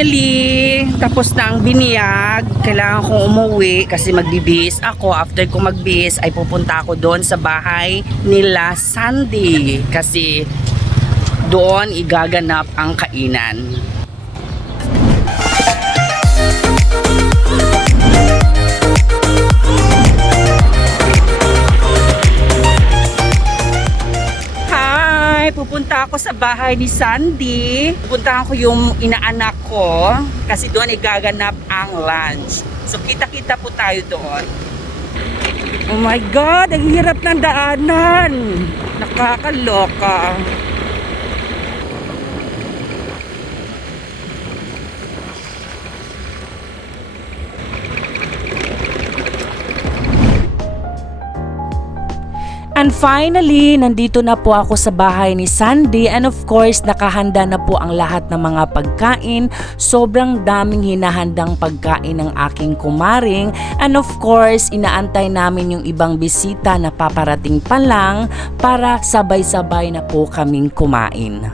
finally, tapos na ang biniyag. Kailangan kong umuwi kasi magbibihis ako. After kong magbihis ay pupunta ako doon sa bahay nila Sandy kasi doon igaganap ang kainan. Pupunta ako sa bahay ni Sandy. Pupuntahan ko yung inaanak ko kasi doon igaganap ang lunch. So kita-kita po tayo doon. Oh my God! Ang hirap ng daanan! Nakakaloka. And finally, nandito na po ako sa bahay ni Sandy and of course, nakahanda na po ang lahat ng mga pagkain. Sobrang daming hinahandang pagkain ng aking kumaring and of course, inaantay namin yung ibang bisita na paparating pa lang para sabay-sabay na po kaming kumain.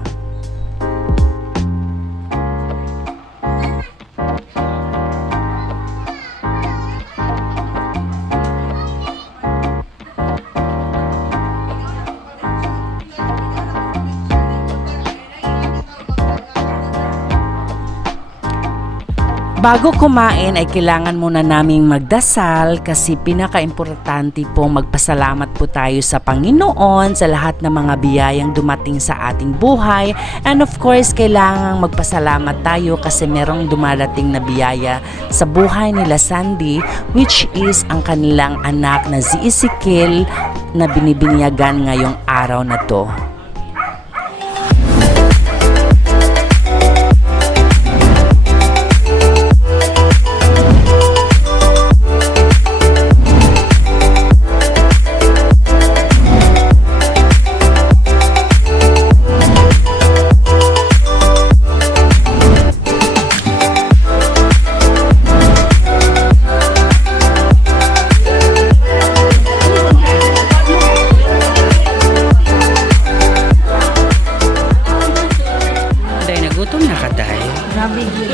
Bago kumain ay kailangan muna naming magdasal kasi pinaka-importante po magpasalamat po tayo sa Panginoon sa lahat ng mga biyayang dumating sa ating buhay and of course kailangan magpasalamat tayo kasi merong dumarating na biyaya sa buhay nila Sandy which is ang kanilang anak na si Ezekiel na binibinyagan ngayong araw na to.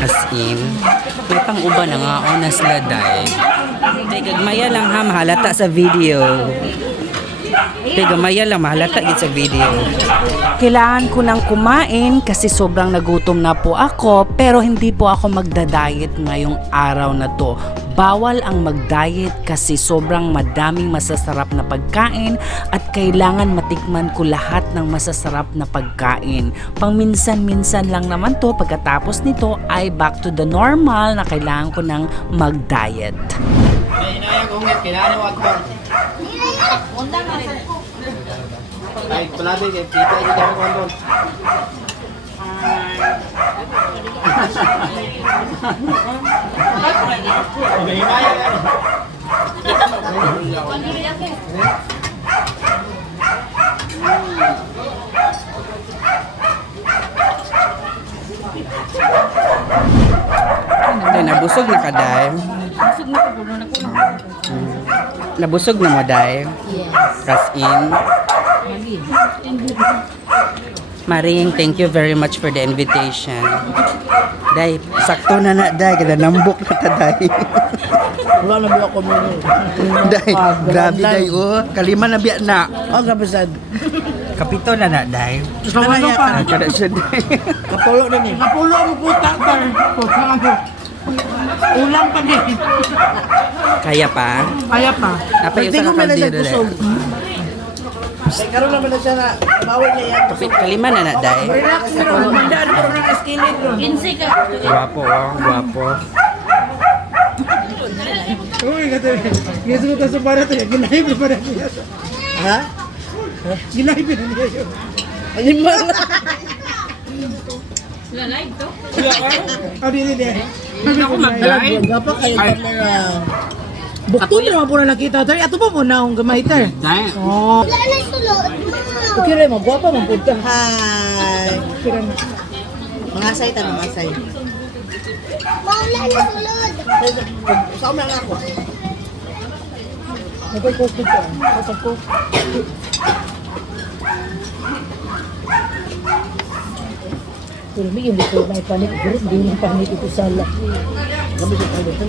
As in, may pang-uba na nga o na sila dahil. Gagmaya lang ha, mahalata sa video. Gagmaya lang, mahalata sa video. Kailangan ko nang kumain kasi sobrang nagutom na po ako pero hindi po ako magda-diet ngayong araw na to. Bawal ang mag-diet kasi sobrang madaming masasarap na pagkain at kailangan matikman ko lahat ng masasarap na pagkain. Pangminsan-minsan lang naman to, pagkatapos nito ay back to the normal na kailangan ko nang mag-diet. Nabusog na ka, Day? Nabusog na mo, Day? Yes. As in? Maring, thank you very much for the invitation. Day, sakto na na, Day. Kada nambok na ta, Day. Wala na biya ko mo. Day, grabe, Day. Oh, kalima na biya na. Oh, kapasad. Kapito na na, Day. Tapos naman pa. Kada siya, Day. Kapulo na niya. Kapulo ang puta, Day. Ulang pa din. Kaya pa? Kaya pa. Apa yung sa kaldero, Day? Karoon naman na siya na bawal niya yan. Kapit kalima na na, Day. Relax na ron. Mandaan mo ron ang skillet ron. 15 ka. Guwapo, oh. Guwapo. Uy, kata. Gusto ko sa para tayo. Ginahib na para niya. Ha? Ginahib na niya yun. Ayun ba? Sila live to? Oh, di. Hindi ako mag-live. Gapa kayo camera. Bukto naman po na nakita. Ato pa po na akong gamay, Ter. Day. Oh. Okay rin, magwapa mong punta. Hi. Mangasay ta, mangasay. Maula na sulod. Saan lang ako? Nagkakos ko. Nagkakos. Pero may yung dito may panik, pero hindi yung panik ito sa Kami sa kayo sa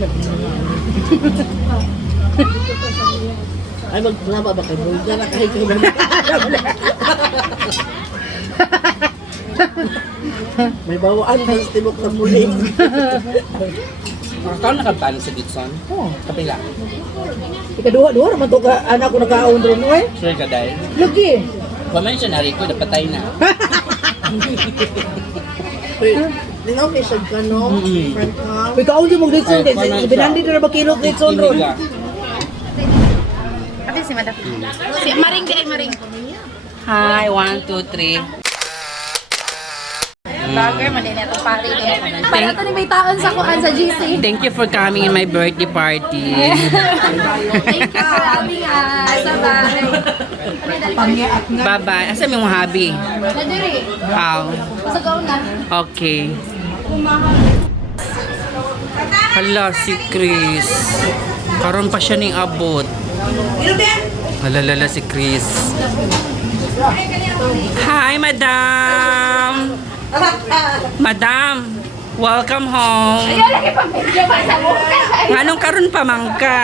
Ay, magplama ba kayo? Diyan na kahit kayo May bawaan pa sa tibok na muli. Ikaw nakabalo sa Dixon? Oo. Kapila. Ikaduha-duha naman to ka anak ko nakaon ron oy. Sure ka dahil? Lagi. Pamension na rin ko, napatay na. Linaw kay siya ka, no? Friend ka. May kaon di mo dito Ay, paano siya? binandi na ba kilo dito ron. Abi si Madam. Si Maring di ay Maring. Hi, 1, 2, 3. Vlogger man din ito pare ko. Para to ni may taon sa kuan sa GC. Thank you for coming in my birthday party. Thank you for having us. Bye. Bye-bye. Asa mo yung hobby? Nadiri. Aw. Pasagaw na. Okay. Hala, si Chris. Karon pa siya ning abot. Halalala si Chris. Hi, madam. Madam, welcome home. Ayaw lagi pag medyo pa sa mukha. Anong karon pa mangka?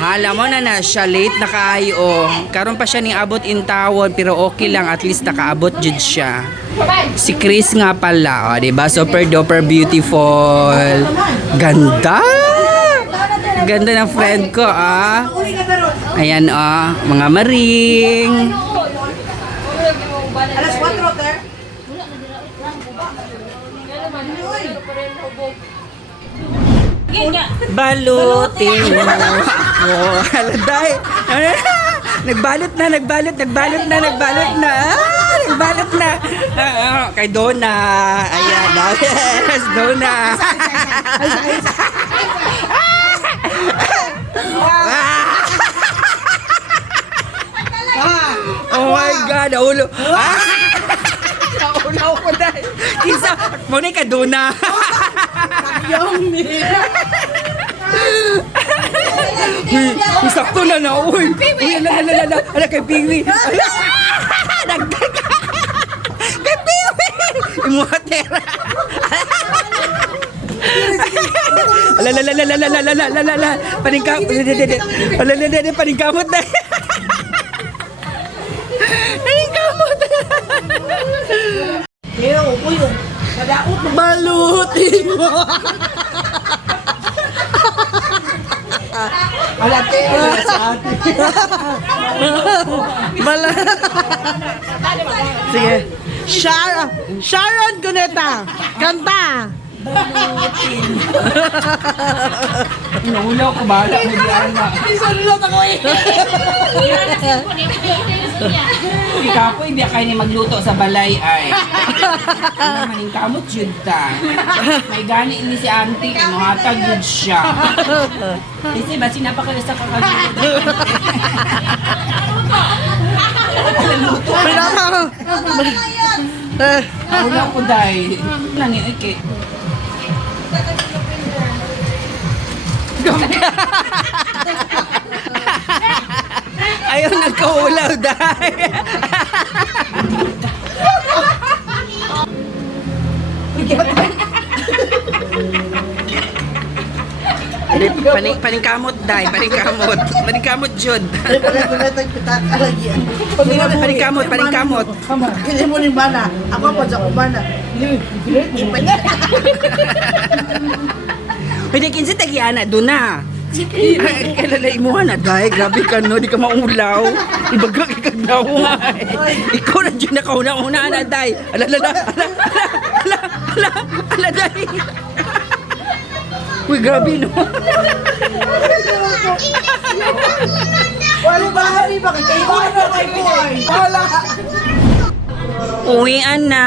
Hala mo na siya late na kaayo. Karon pa siya ning abot in tawon pero okay lang at least nakaabot jud siya. Si Chris nga pala, di ba? Super duper beautiful. Ganda. Ganda ng friend ko, ah. Ayan, ah, mga maring. Alas 4, ter. Balutin mo ako. Haladay. Nagbalot na. Nagbalot na. Kay Donna. Ayan. Yes, Donna. Oh my God, naulo. Naulo ko dahil. Kisa, muna ka Donna. Sakto na na. Uy, ala kay Piwi. Kay Piwi. Imuhatera. Ala. Paningkamot. Ala, paningkamot na. Paningkamot. Pero, upo yung kadaot na. Balutin mo. Malate sa atin. Sige. Sharon Cuneta. Kanta. Naulo ko bahala mo diyan na. Isunod ako eh. Ikaw po, hindi kayo ni magluto sa balay ay. Maning kamot yun ta. May gani ni si auntie, kinuhatag yun siya. Kasi ba, sinapakala sa kakagulo. Wala ko dahil. Lang yun, okay. Ayaw nagkaulaw dahil. Paningkamot dahil, paningkamot jud. Paningkamot. Hindi mo ni bana. Ako po sa kubana. Pwede kinsi tagiana doon na. Kalalay mo na dahil grabe ka no, di ka maulaw. Ibaga kikagdaw nga eh. Ikaw na dyan na kauna-una na dahil. Ala, dahil. Uy, grabe no. Wala ba hari ba kay Iwana kay boy? Wala. Uwian na.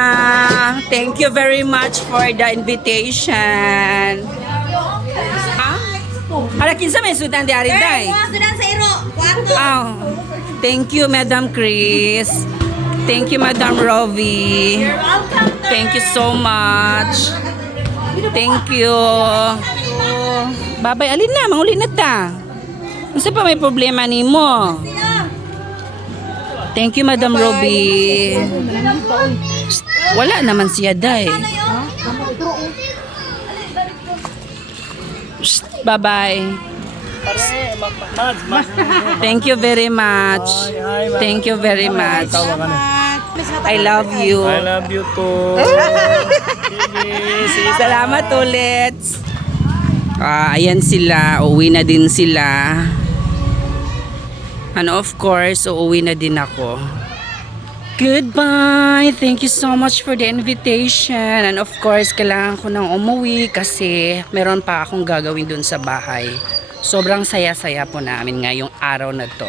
Thank you very much for the invitation. Ha? Hala, kinsa may sudan di arin day? Sudan sa iro. Kwarto. Oh, thank you, Madam Chris. Thank you, Madam Rovi. Thank you so much. Thank you. Babay, alin na, manguli na ta. Ano pa may problema ni mo? Thank you, Madam Rovi. Wala naman siya, day. Shh, bye-bye. Thank you very much. Thank you very much. I love you. I love you too. Salamat ulit. Ayan sila. Uuwi na din sila. And of course, uuwi na din ako. Goodbye! Thank you so much for the invitation. And of course, kailangan ko nang umuwi kasi meron pa akong gagawin dun sa bahay. Sobrang saya-saya po namin ngayong araw na to.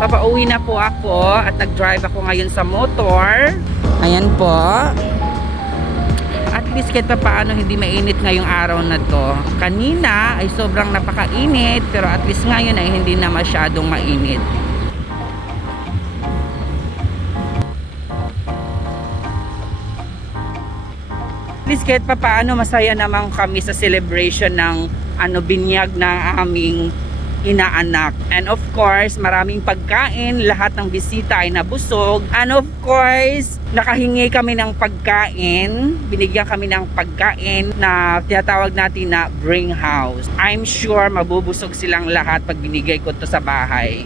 Papauwi na po ako at nag-drive ako ngayon sa motor. Ayan po. At least kahit pa paano hindi mainit ngayong araw na to. Kanina ay sobrang napakainit pero at least ngayon ay hindi na masyadong mainit. At least kahit pa paano masaya naman kami sa celebration ng binyag ng aming inaanak. And of course, maraming pagkain, lahat ng bisita ay nabusog. And of course, nakahingi kami ng pagkain, binigyan kami ng pagkain na tinatawag natin na bring house. I'm sure mabubusog silang lahat pag binigay ko to sa bahay.